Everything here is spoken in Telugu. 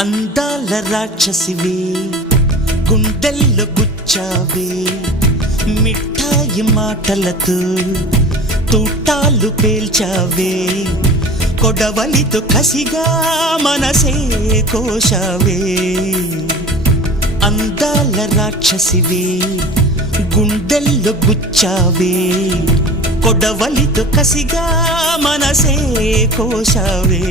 అందాల రాక్షసివే గుండెల్లో గుచ్చావే మిఠాయి మాటలతో తూటాలు పేల్చావే కొడవలితో కసిగా మనసే కోశావే అందాల రాక్షసివే గుండెల్లో గుచ్చావే కొడవలితో కసిగా మనసే కోశావే